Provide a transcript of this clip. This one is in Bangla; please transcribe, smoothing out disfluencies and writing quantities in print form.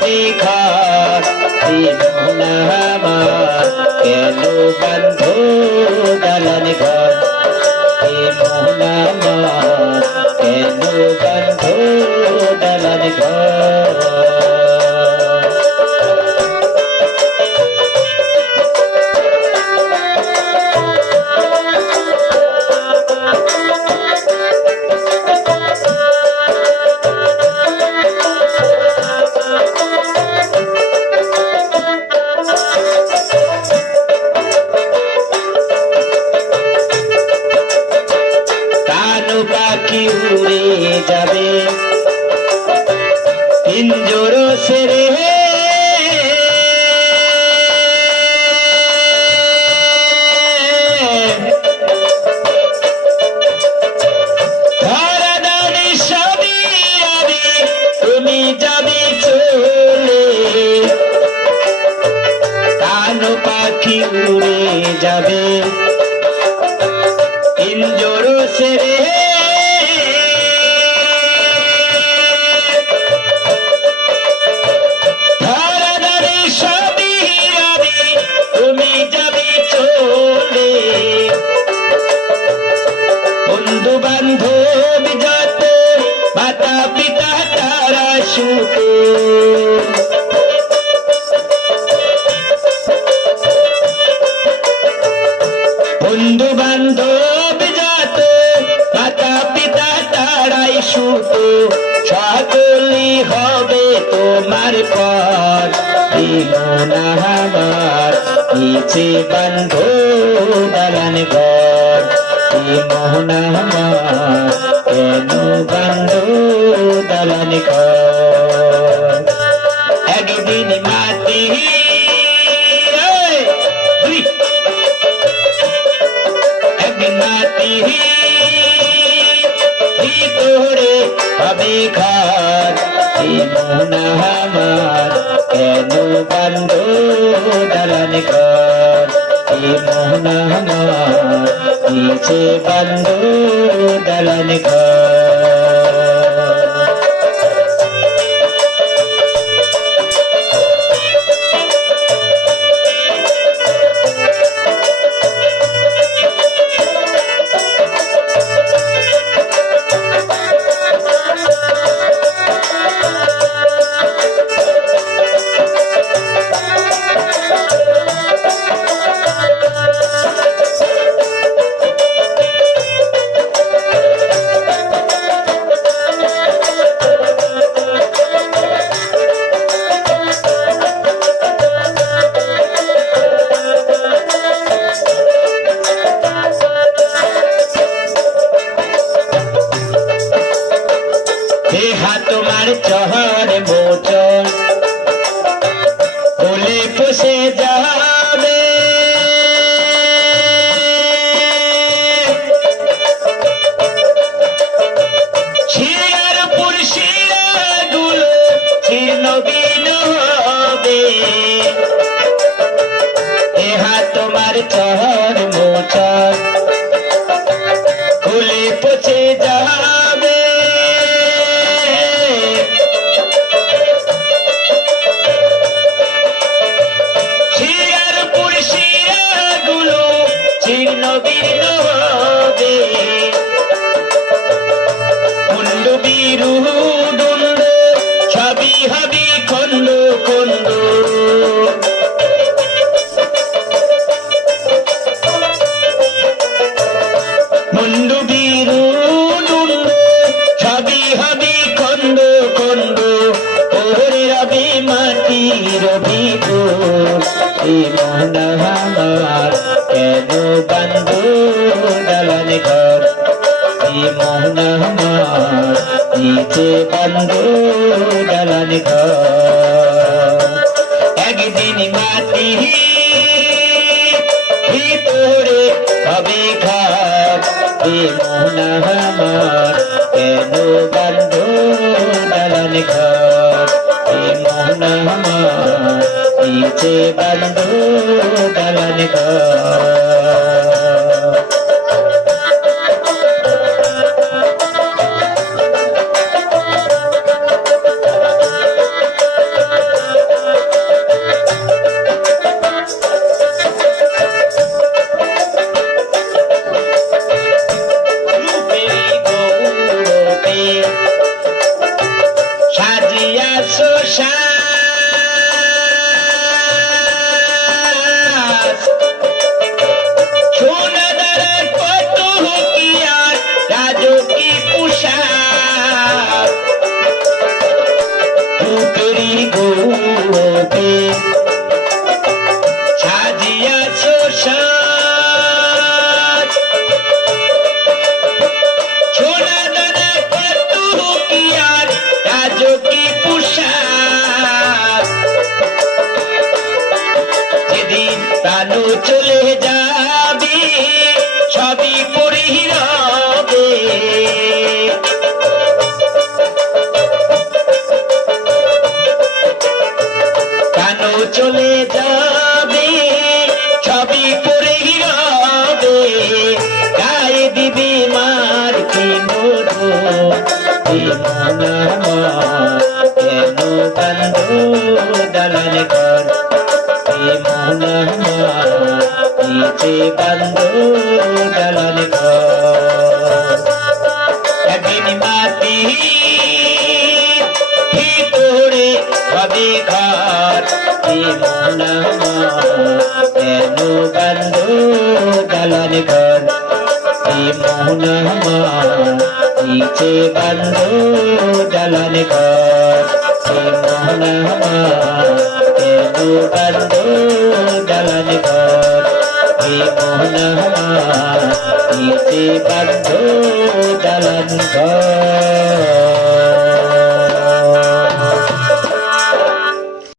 হবে ঘর মোহনা আমার কেন বন্ধ দালান ঘর মোহনা আমার কেন বন্ধ দালান ঘর পাখি উড়ে যাবে পিঞ্জর সেরে ধরাধারি সবই আমি তুমি যাবি চলে কান পাখি উড়ে যাবে পিঞ্জর সেরে বন্ধু বান্ধব যত মাতা পিতা তারা সুখে বন্ধু বান্ধব যত মাতা পিতা তারাই সুখে সকলই হবে তোমার পর মোহনা আমার নিচে বন্ধ দালান ঘর মোহনা আমার কেন বন্ধ দালান ঘর একদিন মাটি একদিন মাটি ভিতরে হবে ঘর মোহনা আমার কেন বন্ধ দালান ঘর মোহনা আমার নিচে বন্ধ দালান ঘর তোমার চহর মোচন বলে বসে যাবে শিরার পুর শিরাগুলো ছিন্ন বিন হবে এহা তোমার চহর মোচন বলে বসে যাবে ছবি হবি খন্ড খন্ড মুন্ডু বিরু ছবি হবি খন্ড খন্ড ওরে রবি মাটির ভিতর মোহনা আমার কেন বন্ধ দালান ঘর মোহনা আমার নিচে বন্ধ দালান ঘর একদিন মাটি ভিতরে হবে ঘর মোহনা আমার কেন বন্ধ দালান ঘর মোহনা আমার নিচে বন্ধ দালান ঘর রূপে সাজিয়াছ সাজ সোনা দানা কত কি আর রাজকী পোশাক যেদিন প্রাণ চলে যাবে সবই পড়ে রবে প্রাণ চলে যাবে সবই পড়ে রবে গায়ে দিবি মার কি মধু কেন কান্দ দালান ঘর নিচে বান্ধ দালান ঘর একদিন মাটি ভিতরে হবে ঘর কেন বান্ধ দালান ঘর নিচে বান্ধ দালান ঘর কেন বান্ধ দালান ঘর নিচে বান্ধ দালান ঘর